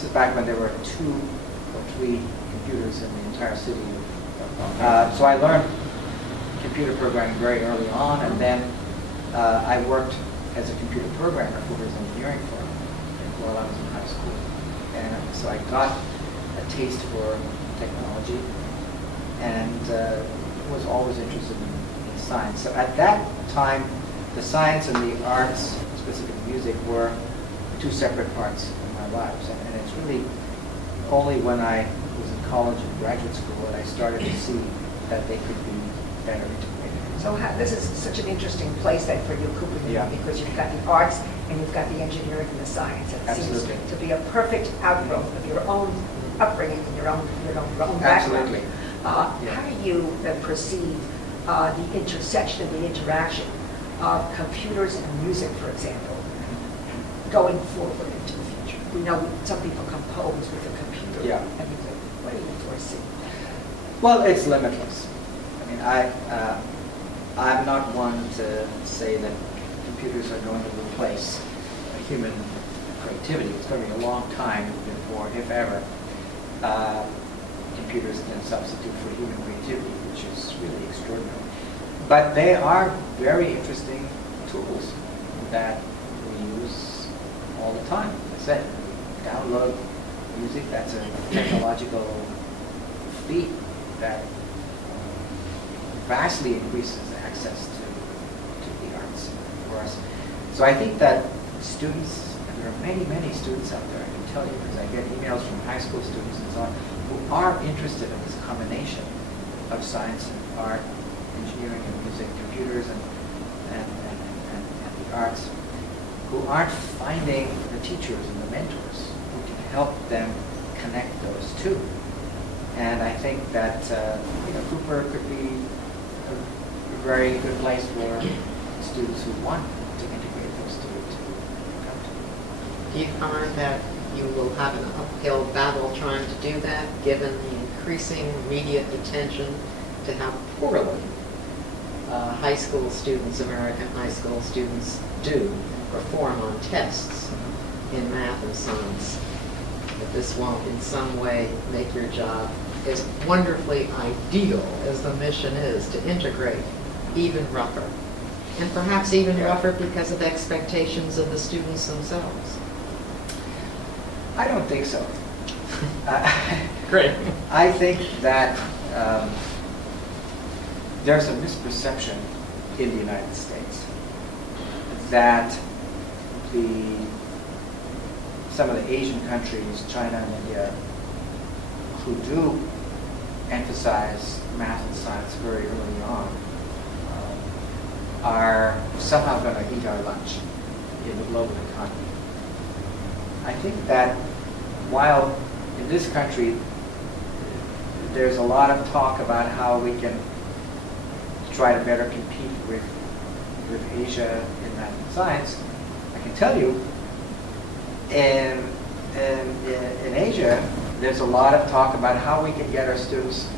This is back when there were 2 or 3 computers in the entire city. So I learned computer programming very early on, and then I worked as a computer programmer for his engineering firm while I was in high school. And so I got a taste for technology and was always interested in science. So at that time, the science and the arts, specifically music, were 2 separate parts of my lives. And it's really only when I was in college and graduate school that I started to see that they could be better integrated. So this is such an interesting place then for you, Cooper, because you've got the arts and you've got the engineering and the science. It Absolutely. seems to be a perfect outgrowth of your own upbringing and your own background. Absolutely. How do you perceive the intersection and the interaction of computers and music, for example, going forward into the future? We know some people compose with a computer. Yeah. And music. What do you foresee? Well, it's limitless. I mean, I'm not one to say that computers are going to replace human creativity. It's going to be a long time before, if ever, computers can substitute for human creativity, which is really extraordinary. But they are very interesting tools that we use all the time. As I said, download music, that's a technological feat that vastly increases access to the arts for us. So I think that students, and there are many, many students out there, I can tell you, because I get emails from high school students and so on, who are interested in this combination of science and art, engineering and music, computers and the arts, who aren't finding the teachers and the mentors who can help them connect those two. And I think that Cooper could be a very good place for students who want to integrate those two to come to. Do you find that you will have an uphill battle trying to do that, given the increasing media attention to how poorly high school students, American high school students, do perform on tests in math and science? That this won't in some way make your job as wonderfully ideal as the mission is to integrate even rougher, and perhaps even rougher because of expectations of the students themselves? I don't think so. Great. I think that there's a misperception in the United States that some of the Asian countries, China and India, who do emphasize math and science very early on, are somehow going to eat our lunch in the global economy. I think that while in this country there's a lot of talk about how we can try to better compete with Asia in math and science, I can tell you in Asia there's a lot of talk about how we can get our students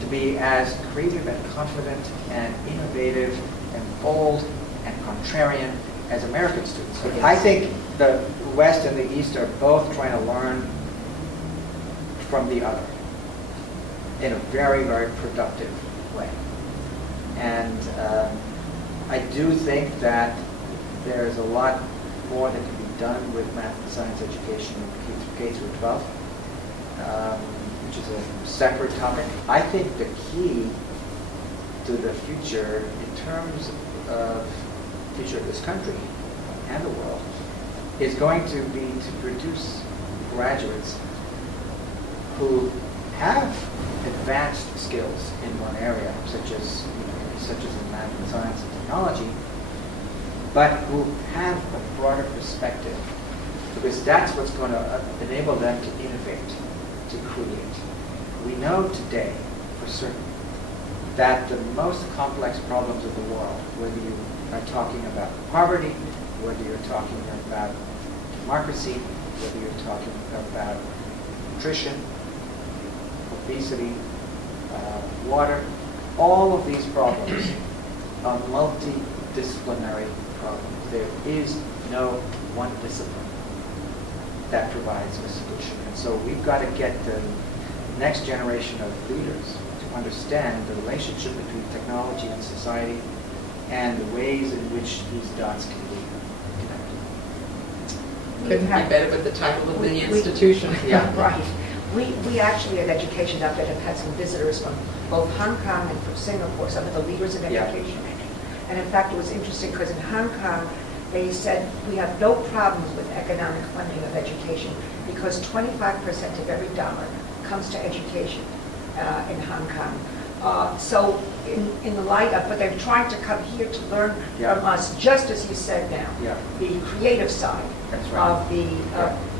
to be as creative and confident and innovative and bold and contrarian as American students. Yes. I think the West and the East are both trying to learn from the other in a very, very productive way. And I do think that there's a lot more that can be done with math and science education in K through 12, which is a separate topic. I think the key to the future in terms of the future of this country and the world is going to be to produce graduates who have advanced skills in one area, such as in math and science and technology, but who have a broader perspective, because that's what's going to enable them to innovate, to create. We know today for certain that the most complex problems of the world, whether you are talking about poverty, whether you're talking about democracy, whether you're talking about nutrition, obesity, water, all of these problems are multidisciplinary problems. There is no one discipline that provides a solution. And so we've got to get the next generation of leaders to understand the relationship between technology and society and the ways in which these dots can be connected. Couldn't be better with the title of the institution. Yeah. Right. We actually at Education Update have had some visitors from both Hong Kong and from Singapore, some of the leaders in Yeah. education. And in fact, it was interesting because in Hong Kong, they said we have no problems with economic funding of education because 25% of every dollar comes to education in Hong Kong. So in the light of, but they're trying to come here to learn Yeah. from us, just as you said now, Yeah. the creative side That's right.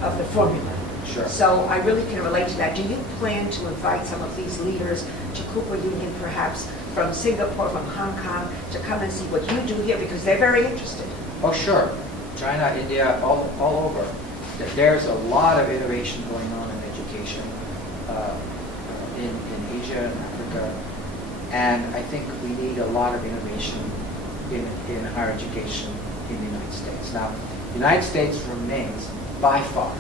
of the formula. Sure. So I really can relate to that. Do you plan to invite some of these leaders to Cooper Union, perhaps from Singapore, from Hong Kong, to come and see what you do here because they're very interested? Oh, sure. China, India, all over. There's a lot of innovation going on in education in Asia and Africa. And I think we need a lot of innovation in higher education in the United States. Now, the United States remains by far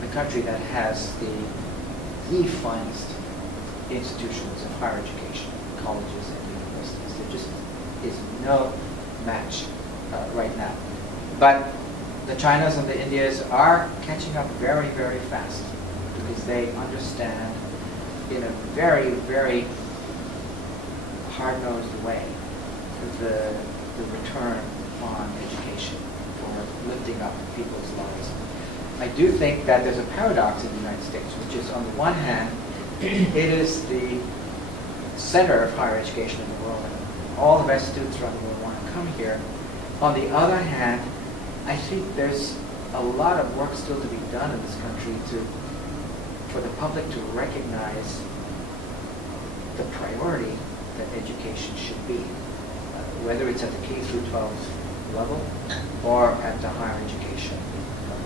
the country that has the finest institutions of higher education, colleges and universities. There just is no match right now. But the Chinas and the Indias are catching up very, very fast because they understand in a very, very hard-nosed way the return on education for lifting up people's lives. I do think that there's a paradox in the United States, which is on the one hand, it is the center of higher education in the world, and all the best students around the world want to come here. On the other hand, I think there's a lot of work still to be done in this country for the public to recognize the priority that education should be, whether it's at the K through 12 level or at the higher education level.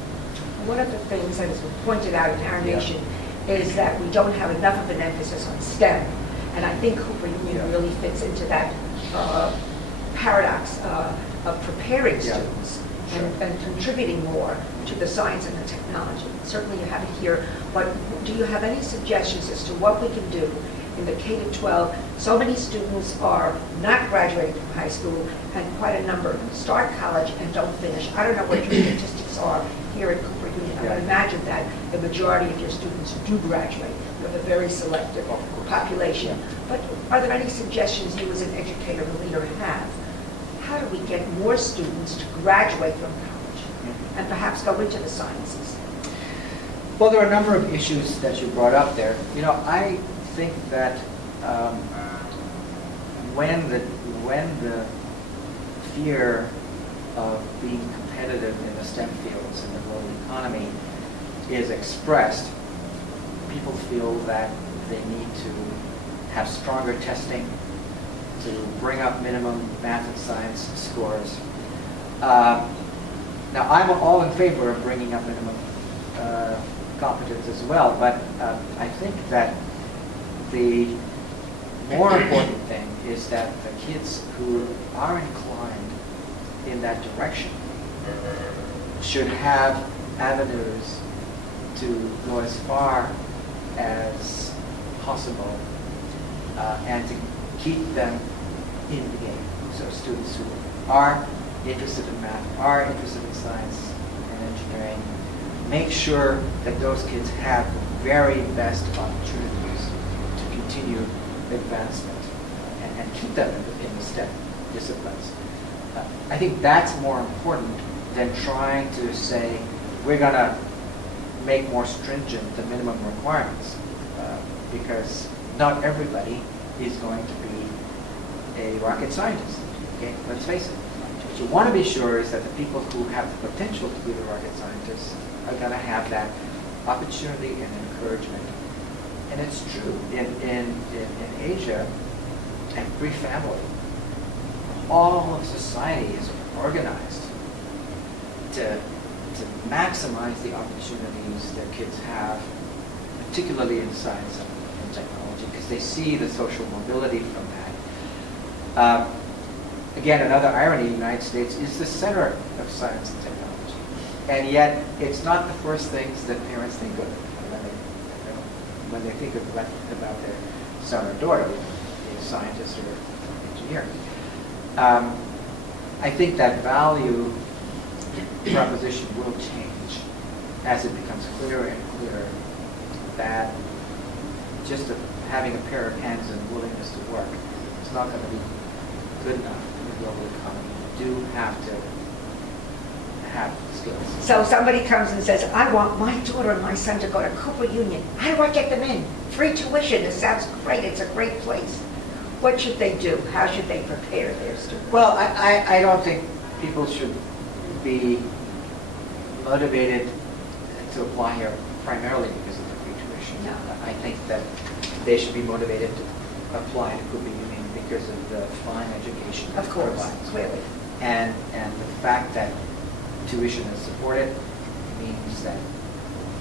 One of the things that has been pointed out in our Yeah. nation is that we don't have enough of an emphasis on STEM. And I think Cooper Union Yeah. really fits into that paradox of preparing Yeah. students Sure. and contributing more to the science and the technology. Certainly you have it here, but do you have any suggestions as to what we can do in the K to 12? So many students are not graduating from high school, and quite a number start college and don't finish. I don't know what your statistics are here at Cooper Union. I Yeah. would imagine that the majority of your students do graduate. You have a very selective population. But are there any suggestions you as an educator or leader have? How do we get more students to graduate from college and perhaps go into the sciences? Well, there are a number of issues that you brought up there. You know, I think that when the fear of being competitive in the STEM fields in the global economy is expressed, people feel that they need to have stronger testing to bring up minimum math and science scores. Now, I'm all in favor of bringing up minimum competence as well, but I think that the more important thing is that the kids who are inclined in that direction should have avenues to go as far as possible and to keep them in the game. So students who are interested in math, are interested in science and engineering, make sure that those kids have the very best opportunities to continue advancement and keep them in the STEM disciplines. I think that's more important than trying to say we're going to make more stringent the minimum requirements because not everybody is going to be a rocket scientist. Okay, let's face it. What you want to be sure is that the people who have the potential to be the rocket scientists are going to have that opportunity and encouragement. And it's true in Asia, every family, all of society is organized to maximize the opportunities their kids have, particularly in science and technology, because they see the social mobility from that. Again, another irony, the United States is the center of science and technology. And yet, it's not the first things that parents think of when they think about their son or daughter, a scientist or engineer. I think that value proposition will change as it becomes clearer and clearer that just having a pair of hands and willingness to work is not going to be good enough in the global economy. You do have to have skills. So somebody comes and says, I want my daughter and my son to go to Cooper Union. How do I get them in? Free tuition. It sounds great. It's a great place. What should they do? How should they prepare their students? Well, I don't think people should be motivated to apply here primarily because of the free tuition. No. I think that they should be motivated to apply to Cooper Union because of the fine education Of it course, provides. clearly. And the fact that tuition is supported means that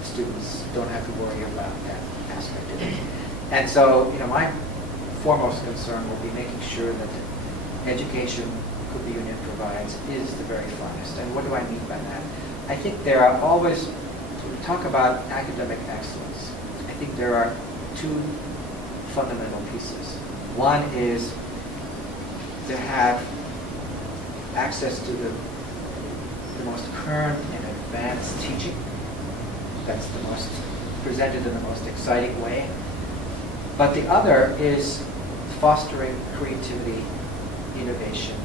students don't have to worry about that aspect of it. And so, my foremost concern will be making sure that the education Cooper Union provides is the very finest. And what do I mean by that? I think there are always, when we talk about academic excellence, I think there are two fundamental pieces. One is to have access to the most current and advanced teaching that's the most presented in the most exciting way. But the other is fostering creativity, innovation,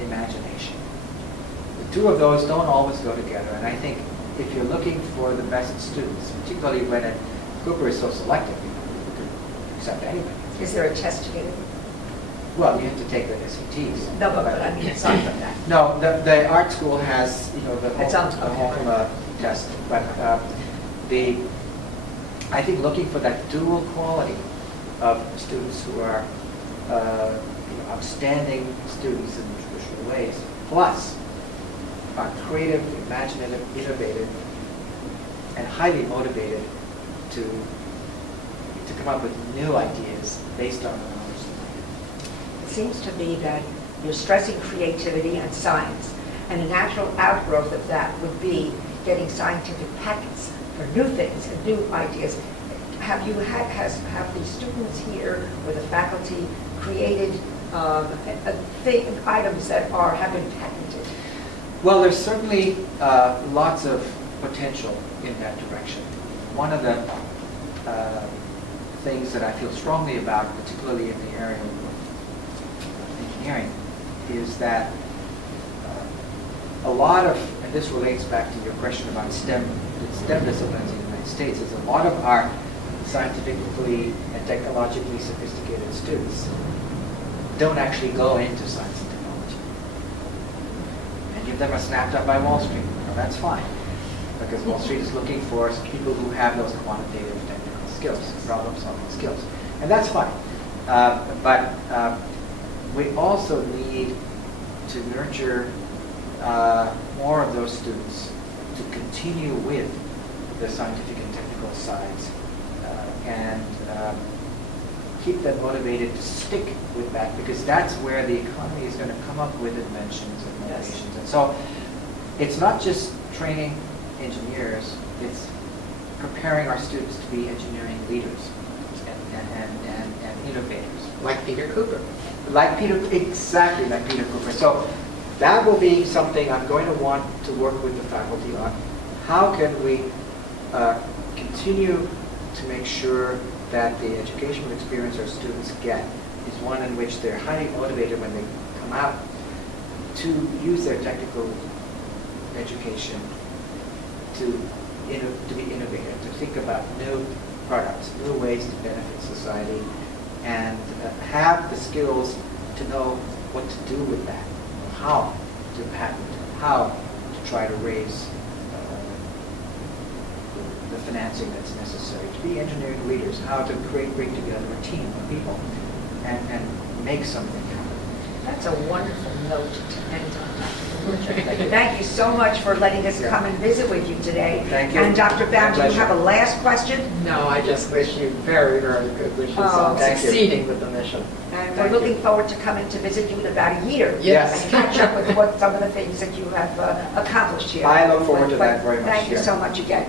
imagination. The two of those don't always go together, and I think if you're looking for the best students, particularly when Cooper is so selective, you could accept anybody. Is there a test to get in? Well, you have to take the SATs. No, but I mean, aside from that. No, the art school has, Its own, the home test, but I think looking for that dual quality of students who are outstanding students in traditional ways, plus are creative, imaginative, innovative, and highly motivated to come up with new ideas based on the knowledge. It seems to me that you're stressing creativity and science, and a natural outgrowth of that would be getting scientific packets for new things and new ideas. Have the students here or the faculty created items that have been patented? Well, there's certainly lots of potential in that direction. One of the things that I feel strongly about, particularly in the area of engineering, is that a lot of, and this relates back to your question about STEM disciplines in the United States, is a lot of our scientifically and technologically sophisticated students don't actually go into science and technology. And give them a snapshot by Wall Street. Well, that's fine, because Wall Street is looking for people who have those quantitative technical skills, problem-solving skills. And that's fine. But we also need to nurture more of those students to continue with the scientific and technical sides and keep them motivated to stick with that, because that's where the economy is going to come up with inventions and innovations. Yes. And so it's not just training engineers, it's preparing our students to be engineering leaders and innovators. Like Peter Cooper. Exactly like Peter Cooper. So that will be something I'm going to want to work with the faculty on. How can we continue to make sure that the educational experience our students get is one in which they're highly motivated when they come out to use their technical education to be innovative, to think about new products, new ways to benefit society, and have the skills to know what to do with that, how to patent it, how to try to raise the financing that's necessary to be engineering leaders, how to bring together a team of people and make something happen. That's a wonderful note to end on, Dr. Bharucha. Thank you so much for letting us come and visit with you today. Thank you. And Dr. Baum, do you pleasure. have a last question? No, I just wish you very, very good wishes on thank you. succeeding with the mission. And Thank we're looking forward to coming to visit you in about a year. Yes. And catch up with what some of the things that you have accomplished here. I look forward to that very much, Thank you yeah. so much again.